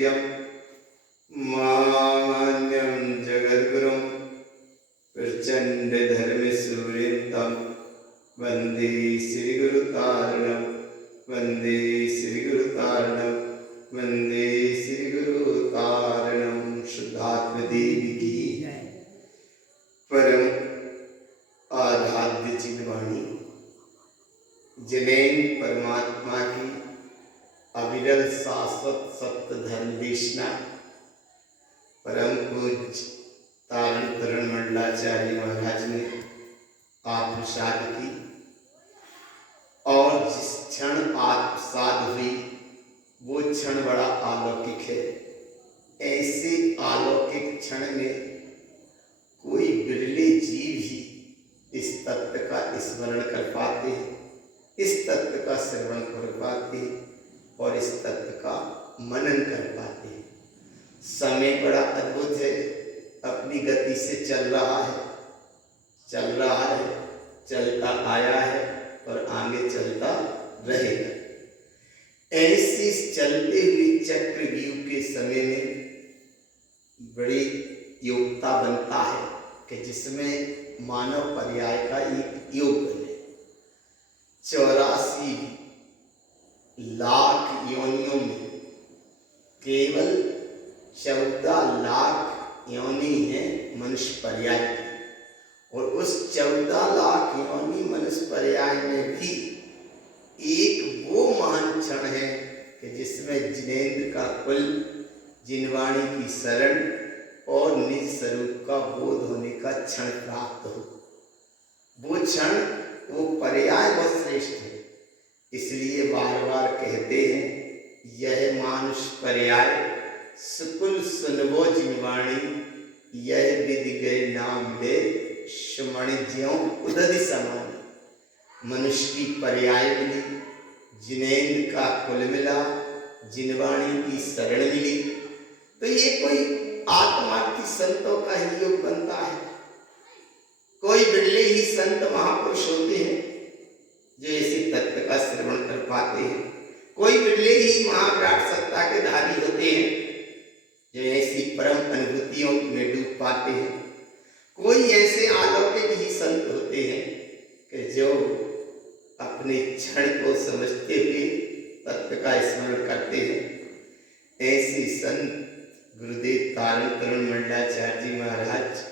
सत्यम मान्यम जगद्गुरुं प्रचंड धर्म सूर्यंतम वंदे श्री गुरु तारणम वंदे श्री गुरु तारणम वंदे श्री गुरु तारणम। शुद्धात्म देवी की परम आराध्य चिन्हवाणी जिनेन परमात्मा की अविरल शाश्वत सत्य धर्म देशना परम पूज्य तारण तरण मंडलाचार्य महाराज ने आत्मसात की और जिस क्षण आत्मसात हुई वो क्षण बड़ा अलौकिक है। ऐसे अलौकिक क्षण में कोई बिरले जीव ही इस तत्व का स्मरण कर पाते हैं, इस तत्व का श्रवण कर पाते हैं और इस तत्व का मनन कर पाते हैं। समय बड़ा अद्भुत है, अपनी गति से चल रहा है, चलता आया है और आगे चलता रहेगा। ऐसे चलते हुए चक्रव्यूह के समय में बड़ी योग्यता बनता है कि जिसमें मानव पर्याय का एक योग बने। 84 लाख योनियों में केवल 14 लाख योनि है मनुष्य पर्याय की, और उस 14 लाख योनि मनुष्य पर्याय में भी एक वो महान क्षण है कि जिसमें जिनेंद्र का कुल जिनवाणी की शरण और निज स्वरूप का बोध होने का क्षण प्राप्त हो। वो क्षण, वो पर्याय बहुत श्रेष्ठ है। इसलिए बार बार कहते हैं यह मानुष पर्याय सुकुल सुनवो जिनवाणी, यह विधि गए नाम ले सुमणि ज्यों उदधि समानी। मनुष्य की पर्याय मिली, जिनेंद्र का कुल मिला, जिनवाणी की शरण मिली, तो ये कोई आत्मार्थी संतों का ही योग बनता है। कोई बिरले ही संत महापुरुष होते हैं जो ऐसे तत्व का श्रवण कर पाते हैं। कोई बिरले ही महाविराट सत्ता के धारी होते हैं जो ऐसी परम अनुभूतियों में डूब पाते हैं। कोई ऐसे अलौकिक ही संत होते हैं कि जो अपने क्षण को समझते हुए तत्व का स्मरण करते हैं। ऐसे संत गुरुदेव तारण तरुण मंडलाचार्य जी महाराज,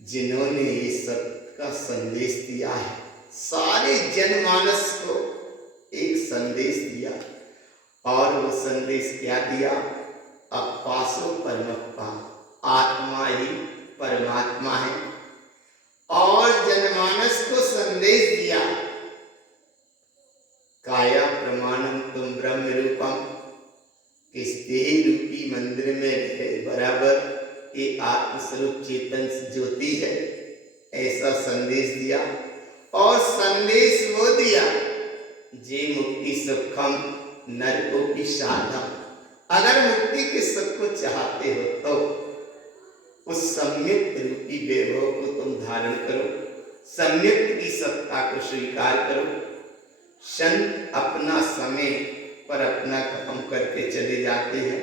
जिन्होंने ये सत्य का संदेश दिया है, सारे जनमानस को एक संदेश दिया, और वो संदेश क्या दिया? अपासो परमप्पा, आत्मा ही परमात्मा है। और जनमानस को संदेश दिया काया प्रमाणम तुम ब्रह्म रूपम, इस देह रूपी मंदिर में बराबर ये आत्मस्वरूप चेतन ज्योति है, ऐसा संदेश दिया। और संदेश वो दिया जे मुक्ति सुखम नरकोपि साधम। अगर मुक्ति के सुख को चाहते हो तो उस सम्यक रूपी वैभव को तुम धारण करो, सम्यक की सत्ता को स्वीकार करो। संत अपना समय पर अपना कर्म करके चले जाते हैं।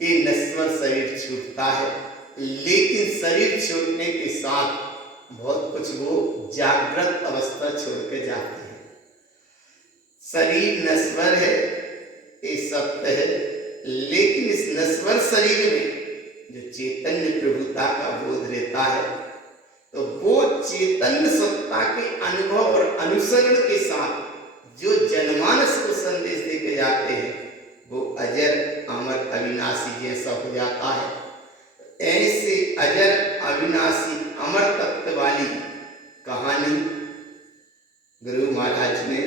ये नश्वर शरीर छूटता है, लेकिन शरीर छूटने के साथ बहुत कुछ वो जागृत अवस्था छोड़ के जाते हैं। शरीर नश्वर है, ये सत्य है, लेकिन इस नश्वर शरीर में जो चैतन्य प्रभुता का बोध रहता है, तो वो चैतन्य सत्ता के अनुभव और अनुसरण के साथ जो जनमानस को संदेश देके जाते हैं, वो अजर अमर अविनाशी जैसा हो जाता है। ऐसे अजर अविनाशी अमर तत्व वाली कहानी गुरु महाराज ने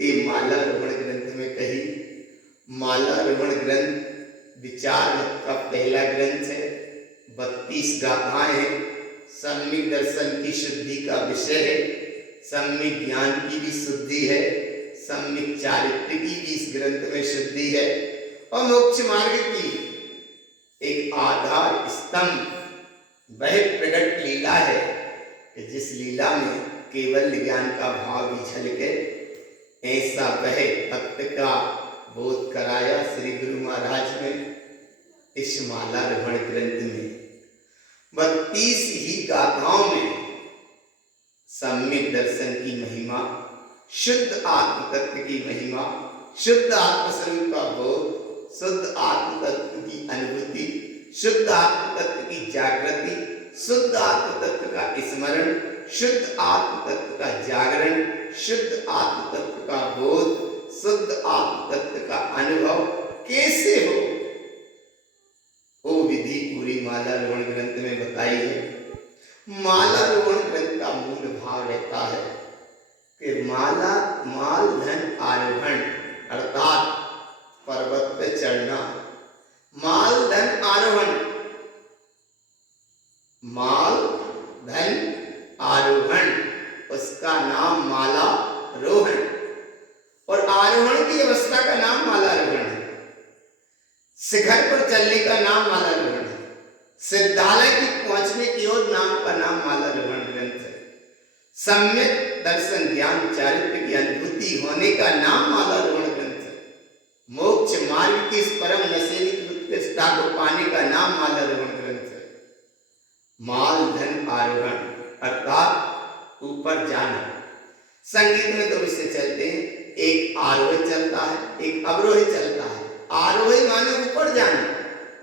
ये माला रमण ग्रंथ में कही। माला रमण ग्रंथ विचार मत का पहला ग्रंथ है। 32 गाथाएं हैं। सम्यक दर्शन की शुद्धि का विषय है, सम्यक ज्ञान की भी शुद्धि है, सम्यक चारित्र की भी इस ग्रंथ में शुद्धि है, और मोक्ष मार्ग की एक आधार स्तंभ वह प्रकट लीला है कि जिस लीला में केवल ज्ञान का भाव भी झलके, ऐसा वह तत्व का बोध कराया श्री गुरु महाराज इस मालारोहण ग्रंथ में 32 ही गाथाओं में सम्यक दर्शन की महिमा, शुद्ध आत्म तत्व की महिमा, शुद्ध आत्म स्वरूप का बोध, शुद्ध आत्म तत्व की अनुभूति, शुद्ध आत्म तत्व की जागृति, शुद्ध आत्म तत्व का स्मरण, शुद्ध आत्म तत्व का जागरण, शुद्ध आत्म तत्व का बोध, शुद्ध आत्म तत्व का अनुभव कैसे हो, वो विधि पूरी मालारोहण ग्रंथ में बताई है। मालारोहण ग्रंथ का मूल भाव रहता है कि माल धन आरोहण अर्थात पर्वत पे चढ़ना। माल धन आरोहण, माल धन आरोहण, उसका नाम मालारोहण, और आरोहण की अवस्था का नाम मालारोहण है। शिखर पर चलने का नाम मालारोहण है। सिद्धालय की पहुंचने की ओर नाम का नाम मालारोहण ग्रंथ है। सम्यक दर्शन ज्ञान चारित्र की अनुभूति होने का नाम मालारोहण ग्रंथ है। मोक्ष मार्ग की इस परम नशेली उत्कृष्टता को पाने का नाम मालारोहण ग्रंथ है। माल धन आरोहण अर्थात ऊपर जाना। संगीत में दो विषय चलते हैं, एक आरोही चलता है, एक अवरोही चलता है। आरोही माने ऊपर जाना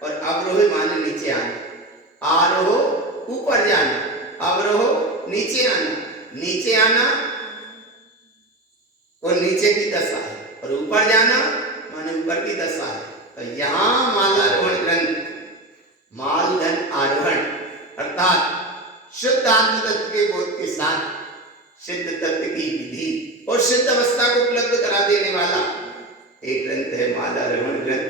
और अवरोही माने नीचे आना। आरोह ऊपर जाना, अवरोह नीचे आना। नीचे आना वो नीचे की दशा है और ऊपर जाना माने ऊपर की दशा है। तो यहाँ मालारोहण ग्रंथ माल धन आरोहण अर्थात शुद्ध आत्म तत्व के बोध के साथ सिद्ध तत्व की विधि और सिद्ध अवस्था को उपलब्ध करा देने वाला एक ग्रंथ है मालारोहण ग्रंथ।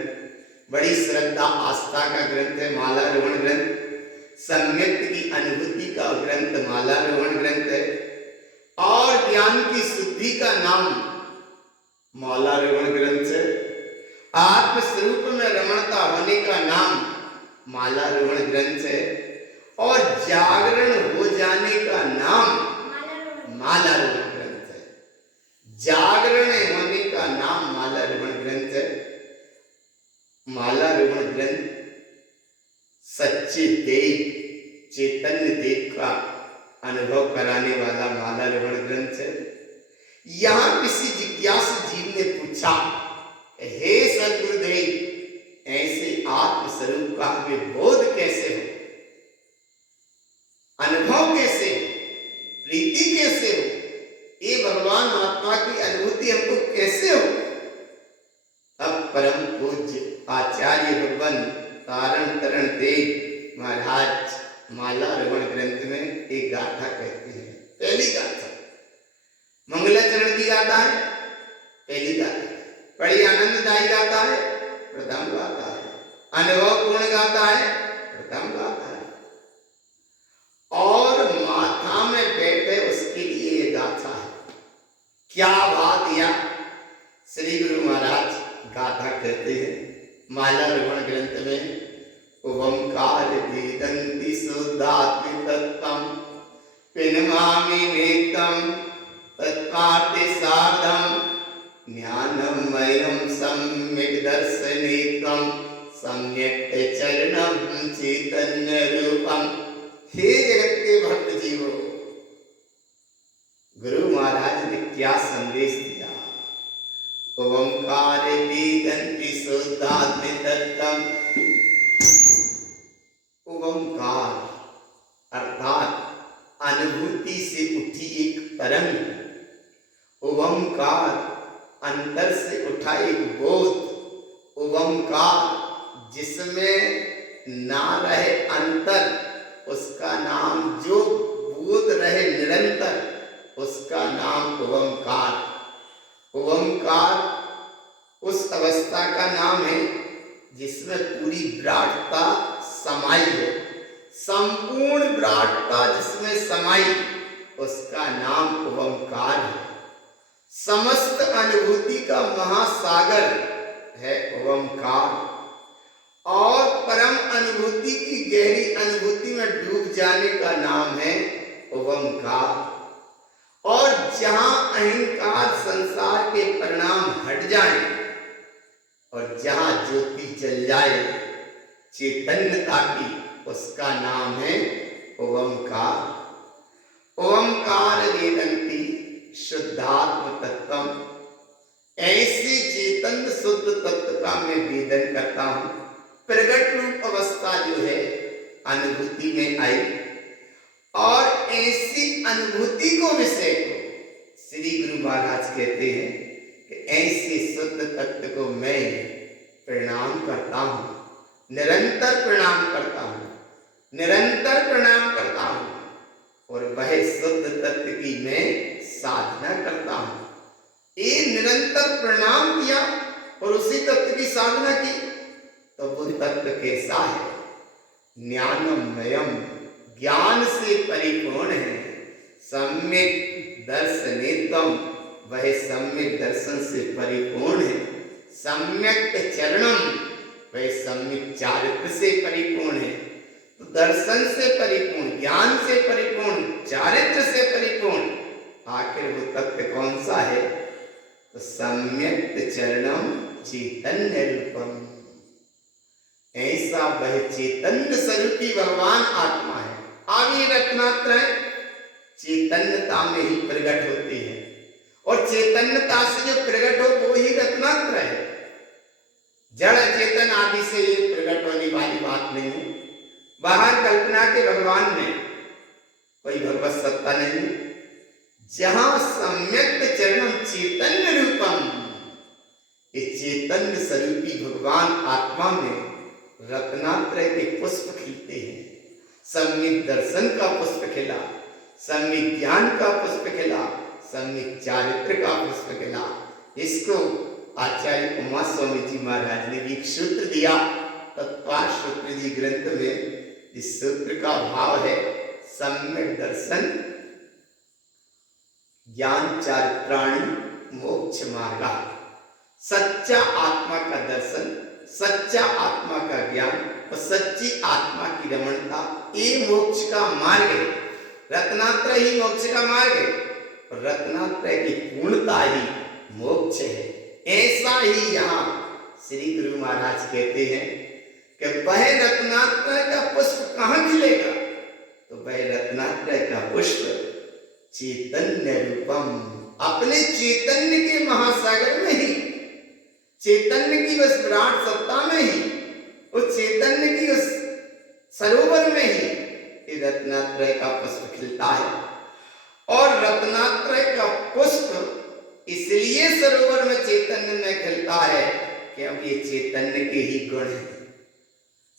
बड़ी श्रद्धा आस्था का ग्रंथ है मालारोहण ग्रंथ। सम्यक की अनुभूति का ग्रंथ मालारोहण ग्रंथ है और ज्ञान की शुद्धि का नाम मालारोहण ग्रंथ है। आत्म स्वरूप में रमणता होने का नाम मालारोहण ग्रंथ है और जागरण हो जाने का नाम मालारोहण ग्रंथ है। जागरण होने का नाम मालारोहण ग्रंथ है। मालारोहण ग्रंथ सच्चे देव चैतन्य देव का अनुभव कराने वाला मालारोहण ग्रंथ है। यहां किसी जिज्ञासु जीव ने पूछा, हे सद्गुरुदेव, ऐसे आत्म स्वरूप का हमें बोध कैसे हो, अनुभव कैसे हो, प्रीति कैसे हो, ये भगवान आत्मा की अनुभूति हमको कैसे हो। अब परम पूज्य आचार्य भगवान तारण तरण देव महाराज मालारोहण ग्रंथ में एक गाथा कहते हैं। पहली गाथा मंगलाचरण की गाथा है, पहली गाथा बड़ी आनंददायी गाथा है, प्रथम गाथा है। अनुभव पूर्ण गाथा है, प्रथम गाथा है। और माथा में बैठे उसके लिए ये गाथा है। क्या बात या श्री गुरु महाराज गाथा कहते हैं मालारोहण ग्रंथ में, ओंकार वेदन्ति शुद्धात्म तत्वं पिनमामि नेतं तत्पार्थे सार्धं ज्ञानमयं सम्यक् दर्शनेकं सम्यक् चरणं चैतन्य रूपं। हे जगत के भक्त जीवो, गुरु महाराज ने क्या संदेश दिया। ओंकार वेदन्ति शुद्धात्म तत्वं, ओंकार अर्थात अनुभूति से उठी एक तरंग। ओंकार अंदर से उठा एक बोध। ओंकार जिसमें ना रहे अंतर, उसका नाम, जो बोध रहे निरंतर, उसका नाम ओंकार। ओंकार उस अवस्था का नाम है जिसमें पूरी विराटता समाई है। संपूर्ण विराटता जिसमें समाई, उसका नाम ओंकार है। समस्त अनुभूति का महासागर है ओंकार और परम अनुभूति की गहरी अनुभूति में डूब जाने का नाम है ओंकार। और जहां अहंकार संसार के परिणाम हट जाए और जहां ज्योति जल जाए, चैतन्यता की, उसका नाम है ओमकार। ओमकार वेदन्ति शुद्धात्म तत्वम। ऐसे चेतन शुद्ध तत्व का मैं वेदन करता हूं। प्रगट रूप अवस्था जो है अनुभूति में आई, और ऐसी अनुभूति को विषय को श्री गुरु महाराज कहते हैं कि ऐसे शुद्ध तत्व को मैं प्रणाम करता हूं, निरंतर प्रणाम करता हूं, निरंतर प्रणाम करता हूं, और वह शुद्ध तत्व की मैं साधना करता हूं। ये निरंतर प्रणाम किया और उसी तत्व की साधना की, तो वो तत्व कैसा है? ज्ञानमयम, ज्ञान से परिपूर्ण है। सम्यक दर्शनेत्वम, वह सम्यक दर्शन से परिपूर्ण है। सम्यक चरणम, वह सम्यक चारित्र से परिपूर्ण है। तो दर्शन से परिपूर्ण, ज्ञान से परिपूर्ण, चारित्र से परिपूर्ण, आखिर वो तत्व कौन सा है? तो सम्यक चरणम चैतन्य रूपम। ऐसा वह चैतन्य स्वरूपी भगवान आत्मा है। अब ये रत्नात्रय चैतन्यता में ही प्रकट होती है, और चैतन्यता से जो प्रकट हो वो ही रत्नात्रय है। जड़ चेतन आदि से ये प्रकट होने वाली बात नहीं है। बाहर कल्पना के भगवान में कोई भगवत सत्ता नहीं। जहां सम्यक चरणम चैतन्य रूपम, ये चैतन्य स्वरूपी भगवान आत्मा में रत्नात्रय के पुष्प खिलते हैं। सम्यक दर्शन का पुष्प खिला, सम्यक ज्ञान का पुष्प खिला, सम्यक चारित्र का पुष्प खिला। इसको आचार्य उमा स्वामी जी महाराज ने भी एक सूत्र दिया, तत्वार सूत्र जी ग्रंथ में। इस सूत्र का भाव है सम्यक दर्शन ज्ञान चारित्राणि मोक्ष मार्गा। सच्चा आत्मा का दर्शन, सच्चा आत्मा का ज्ञान और सच्ची आत्मा की रमणता, ये मोक्ष का मार्ग है। रत्नात्रय ही मोक्ष का मार्ग है, और रत्नात्रय की पूर्णता ही मोक्ष है। ऐसा ही यहाँ श्री गुरु महाराज कहते हैं कि वह रत्नात्रय का पुष्प कहाँ खिलेगा? तो वह रत्नात्रय का पुष्प चैतन्य रूपम, अपने चैतन्य के महासागर में ही, चैतन्य की उस विराट सत्ता में ही, उस चैतन्य की उस सरोवर में ही ये रत्नात्रय का पुष्प खिलता है। और रत्नात्रय का पुष्प इसलिए सरोवर में चैतन्य में खिलता है क्योंकि ये चैतन्य के ही गुण है।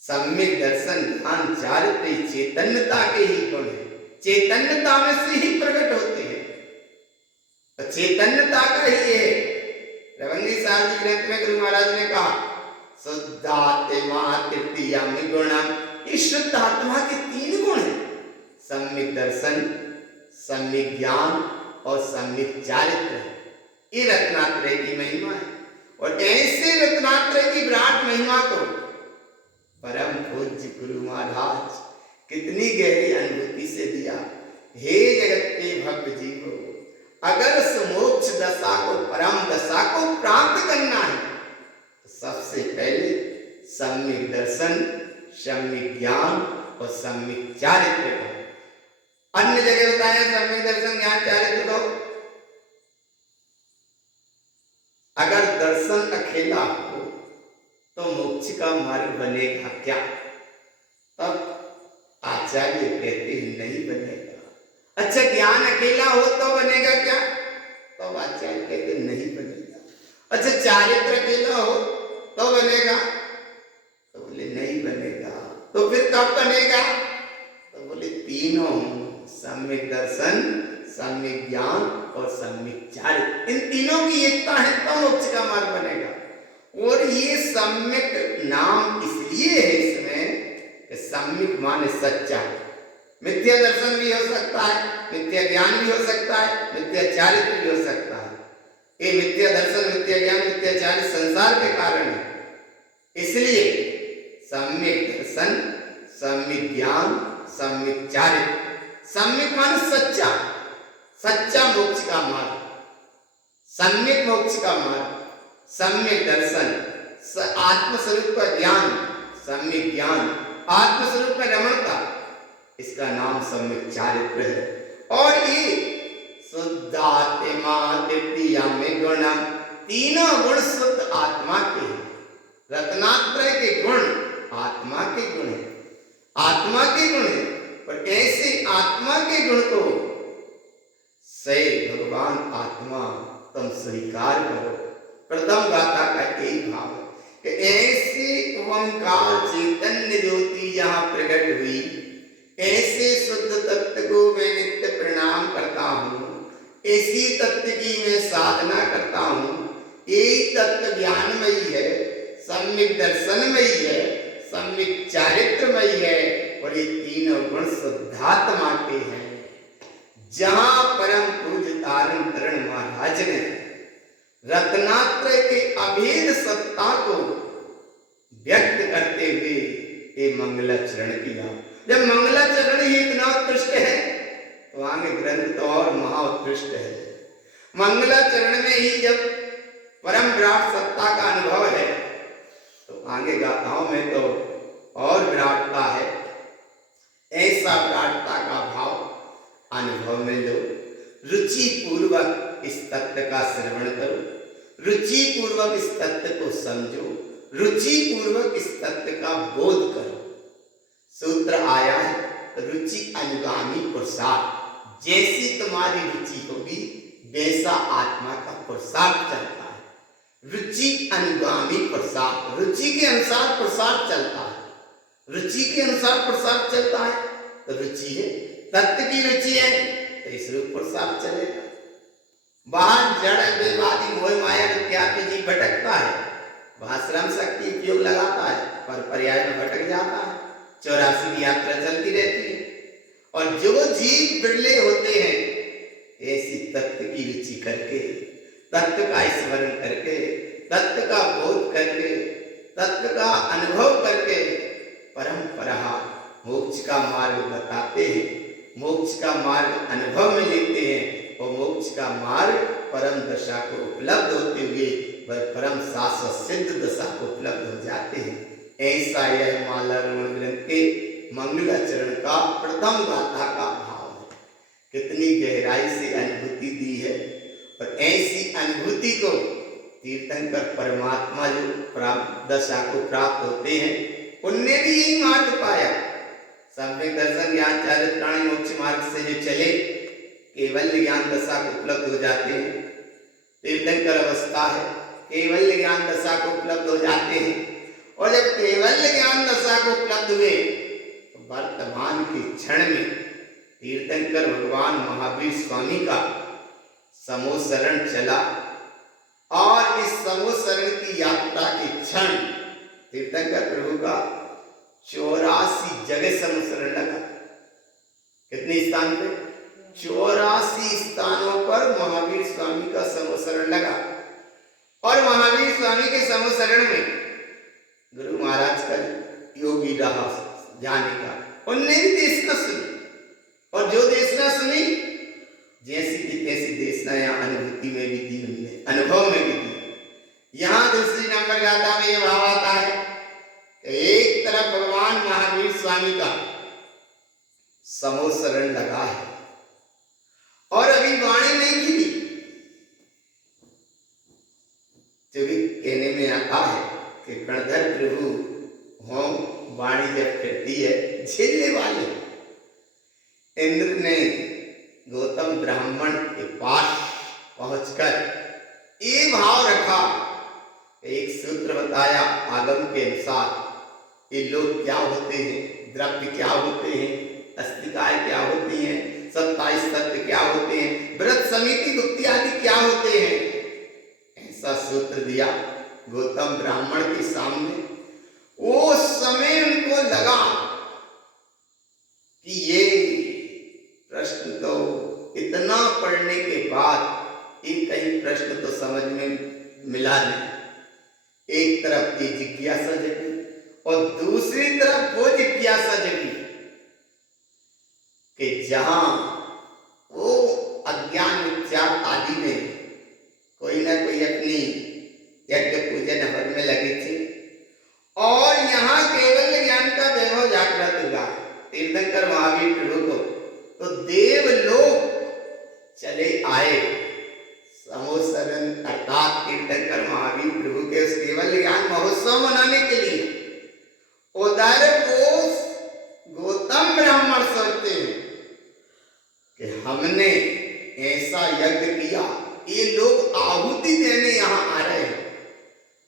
सम्यक दर्शन ज्ञान चारित्र चैतन्यता के ही गुण है, चैतन्यता में से ही प्रकट होते हैं। तो चैतन्यता का ही है। रवंगी साहब जी ग्रंथ में गुरु महाराज ने कहा शुद्धात्मा तृतीयम गुणम। इस शुद्ध आत्मा के 3 गुण हैं, सम्यक दर्शन, सम्यक ज्ञान और सम्यक चारित्र। ये रत्नात्रय की महिमा है। और ऐसे रत्नात्रय की विराट महिमा को परम पूज्य गुरु महाराज कितनी गहरी अनुभूति से दिया। हे जगत के भक्त जीवो, अगर मोक्ष दशा को, परम दशा को प्राप्त करना है तो सबसे पहले सम्यक दर्शन, सम्यक ज्ञान और सम्यक चारित्र को। अन्य जगह बताया सम्यक दर्शन ज्ञान चारित्र को। अगर दर्शन अकेला हो तो मोक्ष का मार्ग बनेगा क्या? तब आचार्य कहते हैं नहीं बनेगा। अच्छा, ज्ञान अकेला हो तो बनेगा क्या? तब आचार्य कहते नहीं बनेगा। अच्छा, चारित्र अकेला हो तो बनेगा? तो बोले नहीं बनेगा। तो फिर कब बनेगा? तो बोले तीनों, सम्यक दर्शन, सम्यक ज्ञान और सम्यक चारित्र, इन तीनों की एकता है तो मोक्ष का मार्ग बनेगा। और ये सम्यक नाम इसलिए है इसमें, सम्यक माने सच्चा। मिथ्या दर्शन भी हो सकता है, मिथ्या ज्ञान भी हो सकता है, मिथ्या चारित्र भी हो सकता है। ये मिथ्या दर्शन, मिथ्या ज्ञान, मिथ्या चारित्र संसार के कारण है। इसलिए सम्यक दर्शन, सम्यक ज्ञान, सम्यक चारित्र। सम्यक माने सच्चा, सच्चा मोक्ष का मार्ग, सम्यक मोक्ष का मार्ग, सम्यक दर्शन, आत्मस्वरूप का ज्ञान, सम्यक ज्ञान, आत्मस्वरूप में रमण का, इसका नाम सम्यक चारित्र है। और ये शुद्धात्मा तृतीया में गुणम, तीनों गुण शुद्ध आत्मा के हैं। रत्नात्रय के गुण आत्मा के गुण है, आत्मा के गुण है। पर ऐसे आत्मा के गुण को से भगवान आत्मा तुम स्वीकार करो। प्रथम गाथा का यही भाव है कि ऐसे ओंकार चैतन्य ज्योति जहां प्रकट हुई, ऐसे शुद्ध तत्व को मैं नित्य प्रणाम करता हूँ, ऐसी तत्व की मैं साधना करता हूँ। यही तत्व ज्ञानमयी है, सम्यक दर्शनमयी है, सम्यक चारित्रमयी है, और ये तीनों गुण शुद्धात्मा के हैं। जहां परम पूज्य तारण तरण महाराज ने रत्नात्रय के अभेद सत्ता को व्यक्त करते हुए ये मंगलाचरण किया। जब मंगलाचरण ही इतना उत्कृष्ट है तो आगे ग्रंथ और महाउत्कृष्ट है। मंगलाचरण में ही जब परम विराट सत्ता का अनुभव है तो आगे गाथाओं में तो और विराटता है। ऐसा विराटता का भाव अनुभव में लो, रुचि पूर्वक इस तत्व का श्रवण करो, रुचि पूर्वक इस तत्व को समझो, रुचि पूर्वक इस तत्व का बोध करो। सूत्र आया है रुचि अनुगामी पुरुषार्थ। जैसी तुम्हारी रुचि होगी वैसा आत्मा का पुरुषार्थ चलता है। रुचि अनुगामी पुरुषार्थ, रुचि के अनुसार पुरुषार्थ चलता है। रुचि के अनुसार पुरुषार्थ चलता है तो रुचि है, तत्व की रुचि है तो इस रूप पुरुषार्थ चलेगा। बाहर जड़ बेवादी मोह माया विद्यार्थी जी भटकता है, वहां श्रम शक्ति उपयोग लगाता है पर पर्याय में भटक जाता है। 84 की यात्रा चलती रहती है। और जो जीव बिरले होते हैं ऐसी तत्व की रुचि करके, तत्व का स्मरण करके, तत्व का बोध करके, तत्व का अनुभव करके परंपरा मोक्ष का मार्ग बताते हैं, मोक्ष का मार्ग अनुभव में लेते हैं और मोक्ष का मार्ग परम दशा को उपलब्ध होते हुए वह परम शाश्वत सिद्ध दशा को उपलब्ध हो जाते हैं। ऐसा यह माला रमण ग्रंथ के मंगलाचरण का प्रथम गाथा का भाव है। कितनी गहराई से अनुभूति दी है। और ऐसी अनुभूति को तीर्थंकर परमात्मा जो प्राप्त दशा को प्राप्त होते हैं उनने भी यही मार्ग पाया। सम्यक दर्शन ज्ञान चारित्राणी मोक्ष मार्ग से जो चले केवल ज्ञान दशा को उपलब्ध हो जाते हैं। तीर्थंकर अवस्था है, केवल ज्ञान दशा को उपलब्ध हो जाते हैं। और जब केवल ज्ञान दशा को उपलब्ध हुए तो वर्तमान के क्षण में तीर्थंकर भगवान महावीर स्वामी का समूह शरण चला। और इस समूह शरण की यात्रा के क्षण तीर्थंकर प्रभु का 84 जगह समूह शरण लगा। कितने स्थान पे? 84 स्थानों पर महावीर स्वामी का समूह शरण लगा। और महावीर स्वामी के समूह शरण में गुरु महाराज का योगी रहा जाने का। उनने भी देशना सुनी और जो देशना सुनी जैसी की तैसी देशना यहाँ अनुभूति में भी दी, उनने अनुभव में भी दी। यहाँ दूसरी नंबर गाथा में यह भाव आता है कि एक तरफ भगवान महावीर स्वामी का समूह शरण लगा है और अभी वाणी नहीं खिली। जो भी कहने में आता है कि प्रणधर प्रभु हो वाणी जब फिरती है झेलने वाले। इंद्र ने गौतम ब्राह्मण के पास पहुंचकर ये भाव रखा, एक सूत्र बताया आगम के अनुसार ये लोग क्या होते हैं, द्रव्य क्या होते हैं, अस्तिकाएं क्या होती हैं, 27 तत्व क्या होते हैं, व्रत समिति गुप्ति आदि क्या होते हैं। ऐसा सूत्र दिया गौतम ब्राह्मण के सामने। वो समय उनको लगा कि ये प्रश्न तो इतना पढ़ने के बाद एक कहीं प्रश्न तो समझ में मिला नहीं। एक तरफ ये जिज्ञासा जगी और दूसरी तरफ वो जिज्ञासा जगी कि जहां वो अज्ञान मिथ्या आदि में कोई ना कोई अपनी यज्ञ पूजन हवन में लगे थे और यहाँ केवल तीर्थंकर महावीर प्रभु को, तो देवलोक चले आए समोसरन अर्थात तीर्थंकर महावीर प्रभु के उस केवल ज्ञान महोत्सव मनाने के लिए। उधर वो गौतम ब्राह्मण सोचते हैं कि हमने ऐसा यज्ञ किया, ये लोग आहुति देने यहाँ आ रहे हैं,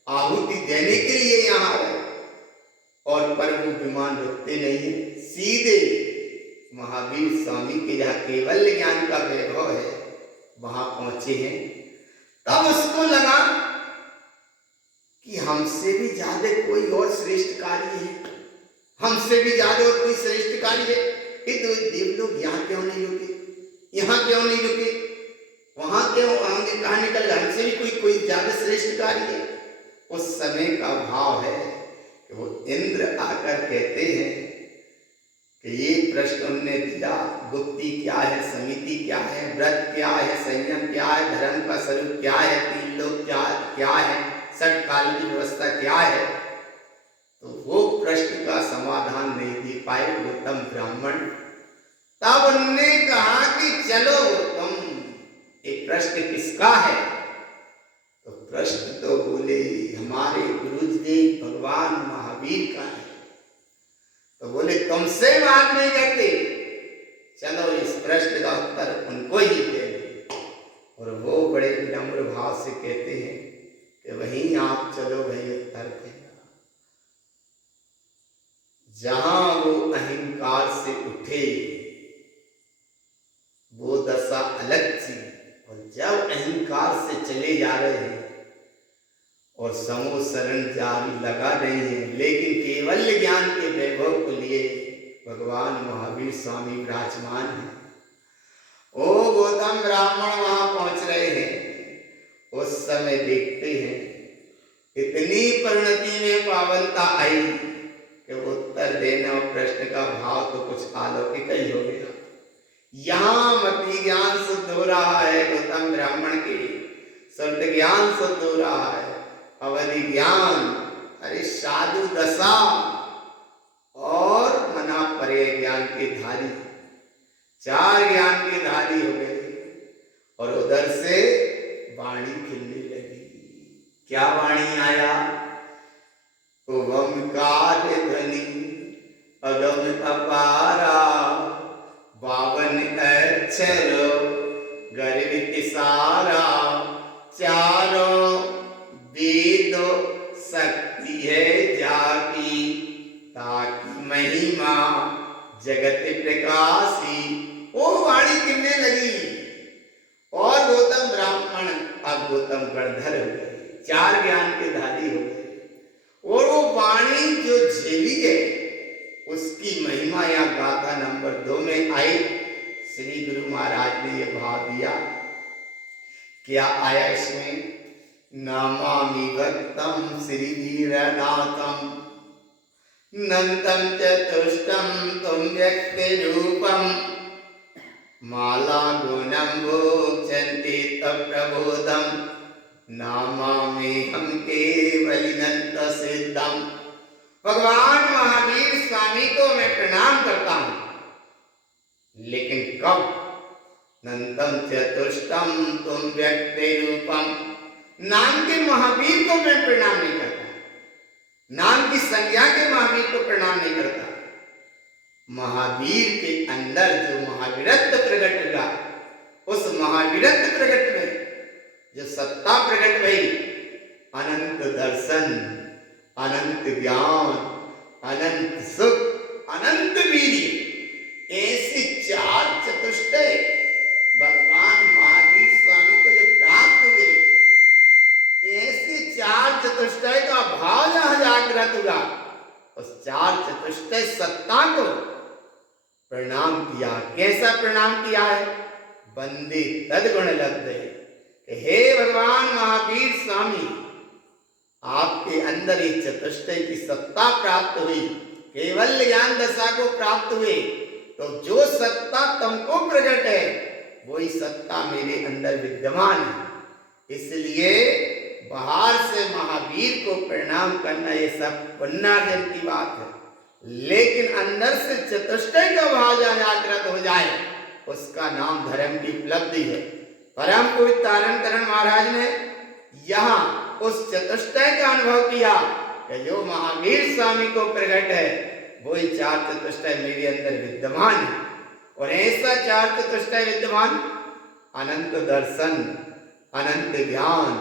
आहुति देने के लिए यहाँ आ रहे हैं, और पर वो विमान रुकते नहीं है, सीधे महावीर स्वामी के जहाँ केवल ज्ञान का वैभव है वहां पहुंचे हैं। तब उसको लगा कि हमसे भी ज्यादा कोई और श्रेष्ठ कार्य है, हमसे भी ज्यादा और कोई श्रेष्ठ कार्य है। ये तो देव लोग यहाँ क्यों नहीं रुके, यहाँ क्यों नहीं रुके, वहां क्यों आगे कहाँ निकल गए, हमसे भी कोई ज्यादा श्रेष्ठ कार्य है। उस समय का भाव है कि वो इंद्र आकर कहते हैं कि ये प्रश्न उन्होंने दिया, गुप्ती क्या है, समिति क्या है, व्रत क्या है, संयम क्या है, धर्म का स्वरूप क्या है, तीन लोग क्या है, षटकाल की व्यवस्था क्या है, तो वो प्रश्न का समाधान नहीं दे पाए गौतम ब्राह्मण। तब उन्होंने कहा कि चलो तुम, ये प्रश्न किसका है, तो प्रश्न तो बोले हमारे गुरुदेव भगवान महावीर का है। तो बोले तुमसे बात नहीं करते, चलो इस प्रश्न का उत्तर उनको ही दे दे। और वो बड़े विनम्र भाव से कहते हैं कि वहीं आप चलो, वहीं उत्तर देना। जहां वो अहंकार से उठे वो दशा अलग थी, और जब अहंकार से चले जा रहे हैं और समोसरण जारी लगा रहे हैं, लेकिन केवल ज्ञान के वैभव को लिए भगवान महावीर स्वामी विराजमान हैं। ओ गौतम ब्राह्मण वहां पहुंच रहे हैं, उस समय देखते हैं इतनी परिणति में पावनता आई कि उत्तर देना और प्रश्न का भाव तो कुछ अलौकिक ही हो गया। यहाँ मति ज्ञान शुद्ध हो रहा है, गौतम ब्राह्मण के शुद्ध ज्ञान शुद्ध हो रहा है, अवधि ज्ञान, अरे साधु दशा और मना परे ज्ञान के धारी, चार ज्ञान के धारी हो गए। और उधर से वाणी खिलने लगी। क्या वाणी आया, ओमकार ध्वनि अगम अपारा, 52 अक्षर गर्वित सारा, चारों वेद शक्ति है जाकी, ताकि महिमा जगत प्रकाशी। वो वाणी गिरने लगी और गौतम ब्राह्मण अब गौतम गणधर हो गए, चार ज्ञान के धारी हो गए। और वो वाणी जो झेली गए उसकी महिमा या गाथा नंबर 2 में आई। श्री गुरु महाराज ने यह भाव दिया, क्या आया इसमें, नामामि भक्तं श्रीवीरनाथं नंदं चतुष्टं त्वं व्यक्तिरूपं, माला गुणं भोक्षन्ति तत्प्रबोधं, नामाम्यहं केवलिनंत सिद्धं। भगवान महावीर स्वामी को मैं प्रणाम करता हूं, लेकिन कब, नंदं चतुष्टं त्वं व्यक्तिरूपं, नाम के महावीर को मैं प्रणाम नहीं करता, नाम की संज्ञा के महावीर को प्रणाम नहीं करता। महावीर के अंदर जो महावीरत्व प्रकट हुआ, उस महावीरत्व प्रकट में जो सत्ता प्रकट हुई, अनंत दर्शन, अनंत ज्ञान, अनंत सुख, अनंत वीर्य, ऐसे चार चतुष्टय भगवान महावीर स्वामी को जो प्राप्त हुए, ऐसे चार चतुष्टय का भाव जहां जागृत हुआ, उस चार चतुष्टय सत्ता को प्रणाम किया। कैसा प्रणाम किया है, बंदे तदगुण लब्धे, हे भगवान महावीर स्वामी, आपके अंदर ये चतुष्टय की सत्ता प्राप्त हुई, केवल ज्ञान दशा को प्राप्त हुए, तो जो सत्ता तुमको प्रकट है वही सत्ता मेरे अंदर विद्यमान है। इसलिए बाहर से महावीर को प्रणाम करना ये सब पुण्यार्जन की बात है, लेकिन अंदर से चतुष्टय का भाव जागृत हो जाए, उसका नाम धर्म की उपलब्धि है। परम पूज्य तारण तरण महाराज ने यहाँ उस चतुष्टय का अनुभव किया कि जो महावीर स्वामी को प्रकट है वही चार चतुष्टय मेरे अंदर विद्यमान है। और ऐसा चार चतुष्टय विद्यमान, अनंत दर्शन, अनंत ज्ञान,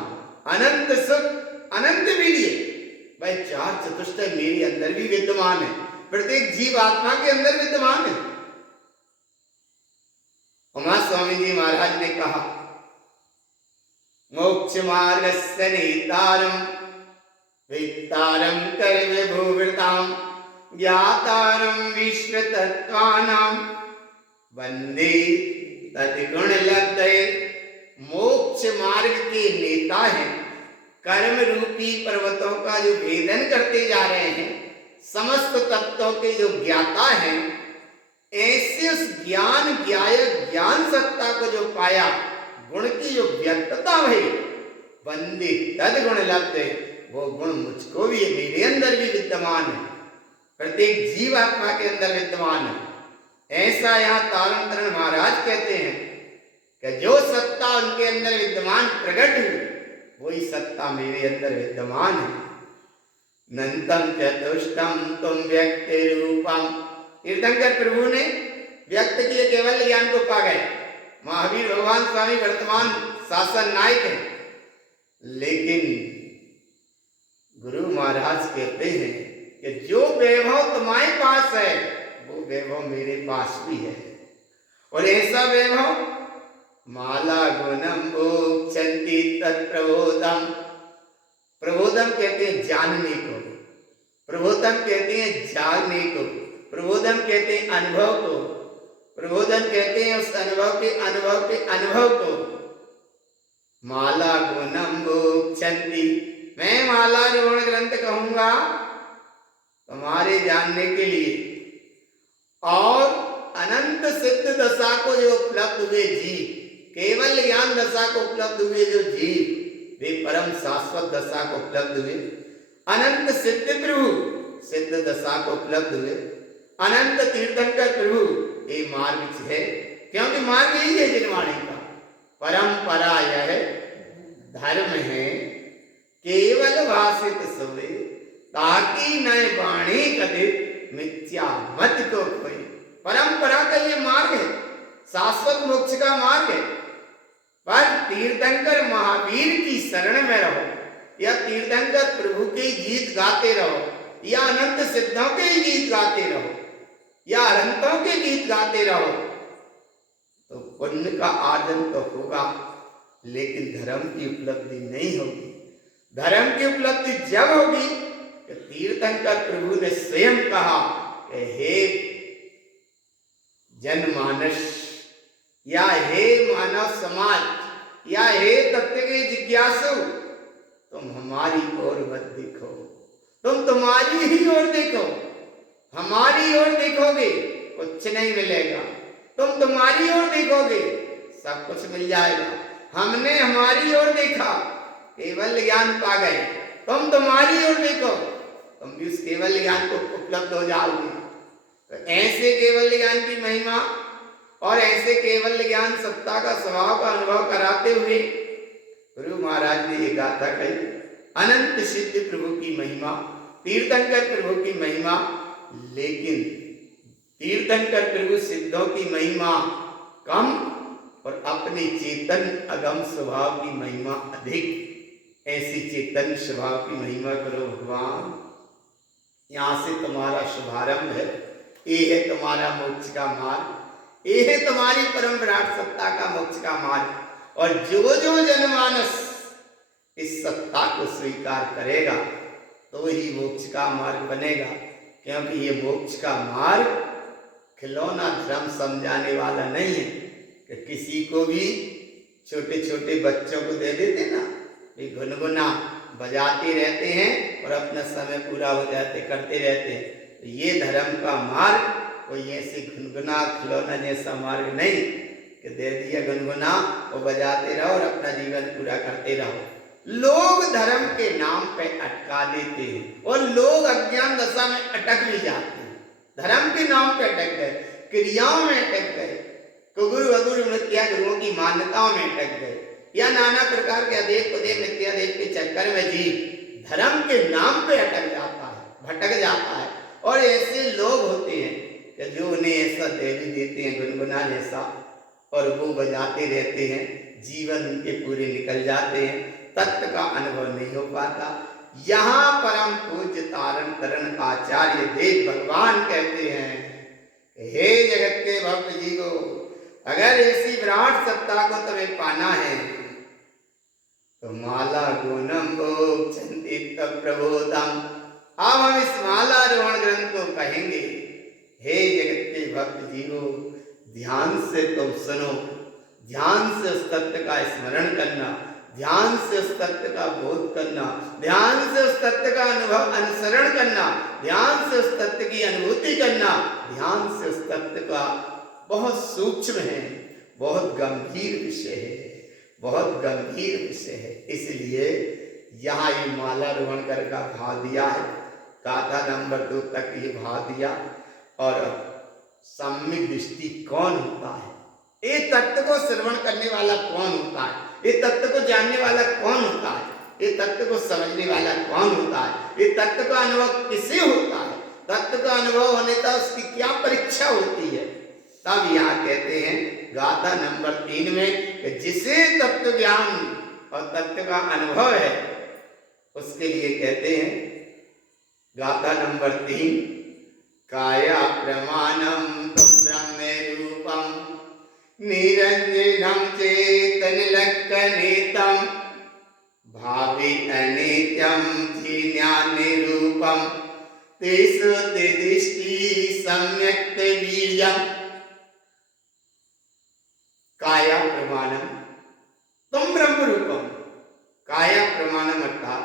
अनंत सुख, अनंत वीर्य, वह चार चतुष्टय मेरे अंदर भी विद्यमान है, प्रत्येक जीव आत्मा के अंदर विद्यमान है। उमा स्वामी जी महाराज ने कहा, मोक्ष मार्गस्य नेतारम वेत्तारम कर विभुवृताम ज्ञातारम विश्व तत्वानाम वंदे तद्गुण लब्धये। मोक्ष मार्ग के नेता हैं, कर्म रूपी पर्वतों का जो भेदन करते जा रहे हैं, समस्त तत्वों के जो ज्ञाता हैं, ऐसे उस ज्ञान ज्ञायक ज्ञान सत्ता को जो पाया, गुण की जो व्यक्तता हुई, वंदे तद्गुण लब्धये, वो गुण मुझको भी, मेरे अंदर भी विद्यमान है, प्रत्येक जीव आत्मा के अंदर विद्यमान है। ऐसा यहाँ तारण तरण महाराज कहते हैं कि जो सत्ता उनके अंदर विद्यमान प्रकट हुई, वही सत्ता मेरे अंदर विद्यमान है। नंतम चतुष्टम तुम व्यक्ति रूपम, तीर्थंकर प्रभु ने व्यक्त किए केवल ज्ञान को पा गए। महावीर भगवान स्वामी वर्तमान शासन नायक है, लेकिन गुरु महाराज कहते हैं कि जो वैभव तुम्हारे पास है वो वैभव मेरे पास भी है। और ऐसा वैभव, माला गुणम भोक्षन्ति तत्प्रबोधम, प्रबोधम कहते हैं जानने को, प्रबोधम कहते हैं जागने को, प्रबोधम कहते हैं अनुभव को, प्रबोधन कहते हैं उस अनुभव के अनुभव को। माला गुणम भोक्षन्ति, मैं माला गुण ग्रंथ कहूंगा तुम्हारे जानने के लिए। और अनंत सिद्ध दशा को जो उपलब्ध हुए जीव, केवल ज्ञान दशा को उपलब्ध हुए जो जीव, वे परम शाश्वत दशा को उपलब्ध हुए। अनंत सिद्ध प्रभु सिद्ध दशा को उपलब्ध हुए। अनंत तीर्थंकर प्रभु ये मार्ग है, क्योंकि मार्ग यही है जिनवाणी का। परंपरा यह धर्म है, केवल भाषित सोए, ताकि नए वाणी कथित मिथ्या मत को खोए। परंपरा का ये मार्ग है, शाश्वत मोक्ष का मार्ग है। पर तीर्थंकर महावीर की शरण में रहो, या तीर्थंकर प्रभु के गीत गाते रहो, या अनंत सिद्धों के गीत गाते रहो, या अनंतों के गीत गाते रहो, तो पुण्य का आर्जन तो होगा, लेकिन धर्म की उपलब्धि नहीं होगी। धर्म की उपलब्धि जब होगी कि तीर्थंकर प्रभु ने स्वयं कहा कि हे जनमानस, या हे मानव समाज, या हे तत्व के जिज्ञासु, तुम हमारी ओर मत देखो, तुम तुम्हारी ही ओर देखो। हमारी ओर देखोगे कुछ नहीं मिलेगा, तुम तुम्हारी ओर देखोगे सब कुछ मिल जाएगा। हमने हमारी ओर देखा, केवल ज्ञान पा गए, तुम तुम्हारी ओर देखो, तुम भी उस केवल ज्ञान को उपलब्ध हो जाओगे। तो ऐसे केवल ज्ञान की महिमा और ऐसे केवल ज्ञान सत्ता का स्वभाव का अनुभव कराते हुए गुरु महाराज ने ये गाथा कही, अनंत सिद्ध प्रभु की महिमा, तीर्थंकर प्रभु की महिमा। लेकिन तीर्थंकर प्रभु सिद्धों की महिमा कम और अपने चेतन अगम स्वभाव की महिमा अधिक। ऐसी चेतन स्वभाव की महिमा करो भगवान। यहाँ से तुम्हारा शुभारंभ है, ये है तुम्हारा मोक्ष का मार्ग, ये है तुम्हारी परम विराट सत्ता का मोक्ष का मार्ग। और जो जो जनमानस इस सत्ता को स्वीकार करेगा तो ही मोक्ष का मार्ग बनेगा। क्योंकि ये मोक्ष का मार्ग खिलौना धर्म समझाने वाला नहीं है कि किसी को भी छोटे छोटे बच्चों को दे देते ना, वे गुनगुना बजाते रहते हैं और अपना समय पूरा हो जाते करते रहते हैं। तो ये धर्म का मार्ग कोई ऐसे गुनगुना खिलौना जैसा मार्ग नहीं कि दे दिया गुनगुना और बजाते रहो और अपना जीवन पूरा करते रहो। लोग धर्म के नाम पे अटका देते हैं और लोग अज्ञान दशा में अटक भी जाते हैं। धर्म के नाम पे अटक गए, क्रियाओं में अटक गए, गुरु अगुरु मिथ्या गुरुओं की मान्यताओं में अटक गए, या नाना प्रकार के अदेव पदेव मिथ्या देव के चक्कर में जीव धर्म के नाम पे अटक जाता है, भटक जाता है। और ऐसे लोग होते हैं कि जो उन्हें ऐसा देवी देते हैं गुनगुना जैसा, और वो बजाते रहते हैं, जीवन उनके पूरे निकल जाते हैं, तत्व का अनुभव नहीं हो पाता। यहाँ परम पूज्य तारण तरण आचार्य देव भगवान कहते हैं, हे जगत के भक्त जी को, अगर ऐसी विराट सत्ता को तुम्हें पाना है तो माला गुणम भोग चंदित प्रबोधम। अब हम इस माला रोहण ग्रंथ को कहेंगे, हे जगत के भक्त जीवो, ध्यान से तुम सुनो, ध्यान से उस तत्व का स्मरण करना, ध्यान से उस तत्व का बोध करना, ध्यान से उस तत्व का अनुभव अनुसरण करना, ध्यान से उस तत्व की अनुभूति करना, ध्यान से उस तत्व का बहुत सूक्ष्म है, बहुत गंभीर विषय है, बहुत गंभीर विषय है। इसलिए यहाँ ये माला रोहण कर का भाव दिया है, गाथा नंबर 2 तक ये भाव दिया। और सम्यक दृष्टि कौन होता है, ये तत्व को श्रवण करने वाला कौन होता है, ये तत्व को जानने वाला कौन होता है, ये तत्व को समझने वाला कौन होता है, ये तत्व का अनुभव किसे होता है, तत्व का अनुभव होने तक उसकी क्या परीक्षा होती है। तब यहाँ कहते हैं गाथा नंबर 3 में कि जिसे तत्व ज्ञान और तत्व का अनुभव है उसके लिए कहते हैं गाथा नंबर 3, काया प्रमाणम तुम ब्रह्म रूपम निरंजनम चेतन लक्कनीतम भावी अनित्यम ज्ञानिरूपम तेषु दृष्टि सम्यक् वीर्यम्। काया प्रमाणम तुम ब्रह्म रूपम, काया प्रमाणम अर्थात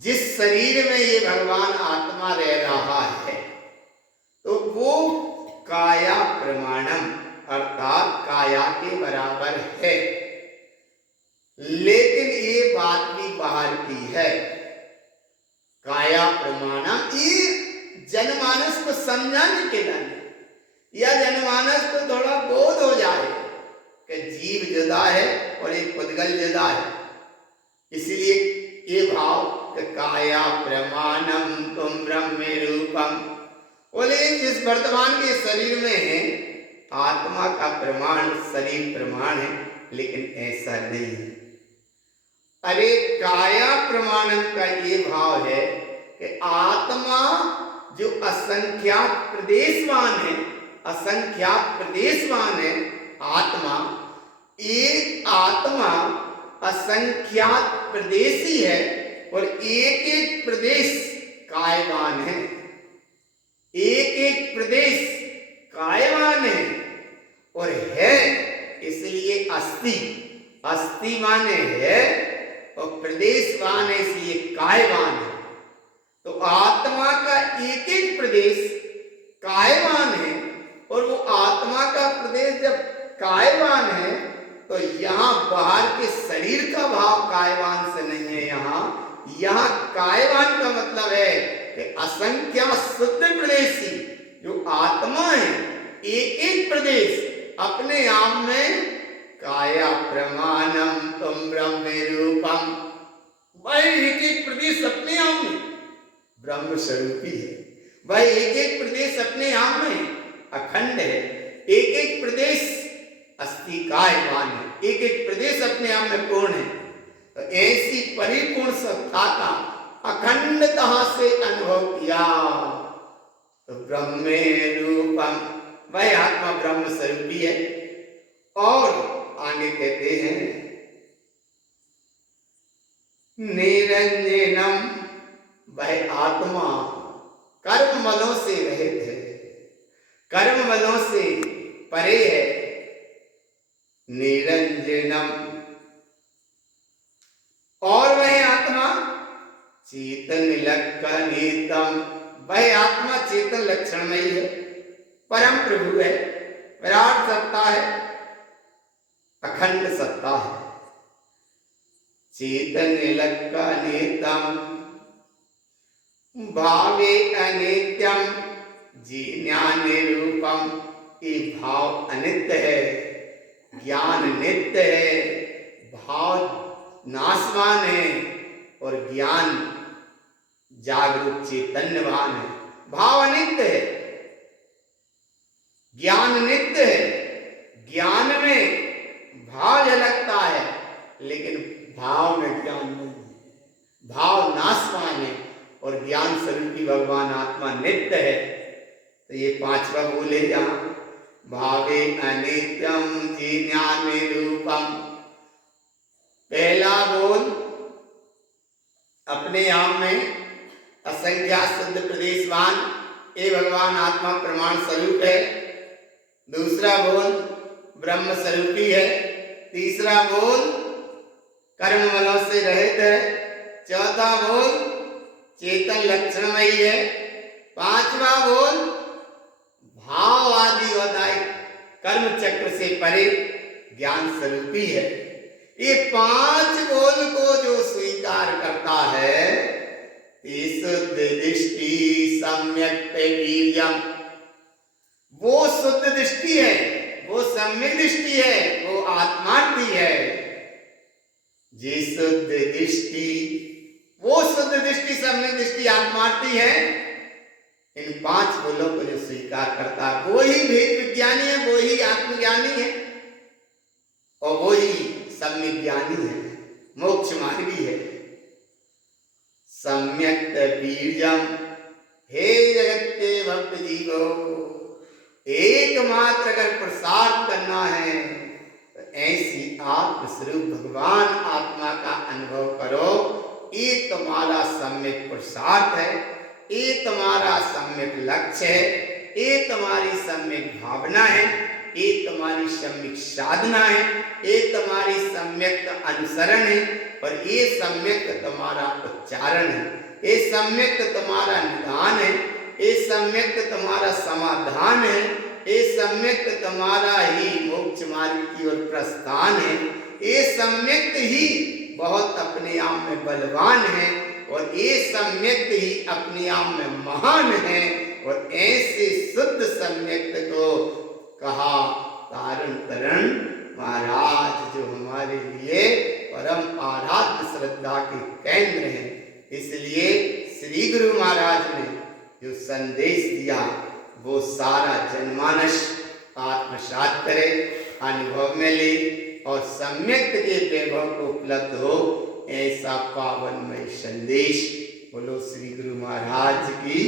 जिस शरीर में ये भगवान आत्मा रह रहा है तो वो काया प्रमाणम अर्थात काया के बराबर है। लेकिन ये बात भी बाहर की है, काया प्रमाणम ये जनमानस को समझाने के लिए या जनमानस को थोड़ा बोध हो जाए कि जीव जुदा है और एक पुद्गल जुदा है। इसलिए ये भाव कि काया प्रमाणम तुम ब्रह्म रूपम, बोले जिस वर्तमान के शरीर में है आत्मा का प्रमाण शरीर प्रमाण है, लेकिन ऐसा नहीं है। अरे काया प्रमाणम का ये भाव है कि आत्मा जो असंख्यात प्रदेशवान है, असंख्यात प्रदेशवान है आत्मा, एक आत्मा असंख्यात प्रदेशी है और एक एक प्रदेश कायवान है, एक एक प्रदेश कायवान है और है, इसलिए अस्थि, अस्थि माने है और प्रदेशवान है इसलिए कायवान है। तो आत्मा का एक एक प्रदेश कायवान है और वो आत्मा का प्रदेश जब कायवान है तो यहाँ बाहर के शरीर का भाव कायवान से नहीं है। यहाँ कायवान का मतलब है कि असंख्या शुद्ध प्रदेशी जो आत्मा है, एक एक प्रदेश अपने आप में काया प्रमाणम तुम ब्रह्म रूपम, वह एक एक प्रदेश अपने आप में ब्रह्म स्वरूपी है, वह एक एक प्रदेश अपने आप में अखंड है, एक एक प्रदेश अस्थि कायवान है, एक एक प्रदेश अपने आप में पूर्ण है। तो ऐसी परिपूर्ण सत्ता का अखंडतः से अनुभव किया तो ब्रह्म रूपम, वह आत्मा ब्रह्म स्वरूपी है। और आगे कहते हैं निरंजनम, वह आत्मा कर्म बलों से रहित है, कर्म बलों से परे है। निरंजनम, और वह आत्मा चेतन लक्कनीतम, वह आत्मा चेतन लक्षणमयी है, परम प्रभु है, विराट सत्ता है, अखंड सत्ता है। चैतन्य लक्का नेतम भावे अनित्यम ज्ञान रूपम। ये भाव अनित्य है, ज्ञान नित्य है, भाव नाशवान है और ज्ञान जागरूक चैतन्यवान है। भाव अनित्य है, ज्ञान नित्य है। ज्ञान में भाव झलकता है लेकिन भाव में ज्ञान नहीं है। भाव नाशवान है और ज्ञान स्वरूपी भगवान आत्मा नित्य है। तो ये पांचवा बोले यहाँ भावे अनित्यम ज्ञान रूपम। पहला बोल अपने आप में असंख्या शुद्ध प्रदेशवान ये भगवान आत्मा प्रमाण स्वरूप है। दूसरा बोल ब्रह्म स्वरूपी है। तीसरा बोल कर्म बलों से रहित है। चौथा बोल चेतन लक्षणमयी है। पांचवा बोल भाव आदि वदाई कर्म चक्र से परे ज्ञान स्वरूपी है। ये पांच बोल को जो स्वीकार करता है शुद्ध दृष्टि सम्यक वीर्यम, वो शुद्ध दृष्टि है, वो सम्यक दृष्टि है, वो आत्मार्थी है। जी शुद्ध दृष्टि, वो शुद्ध दृष्टि सम्यक दृष्टि आत्मार्थी है। इन पांच बोलों को जो स्वीकार करता है वो ही भेद विज्ञानी है, वो ही आत्मज्ञानी है और वो ही सम्यक ज्ञानी है, मोक्ष मार्गी है। सम्यक वीर्यम, हे जगत के भक्त जीवो, एकमात्र अगर प्रसाद करना है तो ऐसी आत्मस्वरूप भगवान आत्मा का अनुभव करो। ये तुम्हारा सम्यक प्रसाद है, ये तुम्हारा सम्यक लक्ष्य है, ये तुम्हारी सम्यक भावना है, ये तुम्हारी सम्यक साधना है, ये तुम्हारी सम्यक अनुसरण है और ये सम्यक तुम्हारा उच्चारण है, ये सम्यक तुम्हारा निदान है, ये सम्यक तुम्हारा समाधान है, ये सम्यक तुम्हारा ही मोक्ष मार्ग की ओर प्रस्थान है। ये सम्यक ही बहुत अपने आप में बलवान है और ये सम्यक ही अपने आप में महान है। और ऐसे शुद्ध सम्यक को कहा तारण तरण महाराज, जो हमारे लिए परम आराध्य श्रद्धा के केंद्र हैं। इसलिए श्री गुरु महाराज ने जो संदेश दिया वो सारा जनमानस आत्मसात करे, अनुभव में ले और सम्यक के वैभव को उपलब्ध हो, ऐसा पावनमय संदेश। बोलो श्री गुरु महाराज की।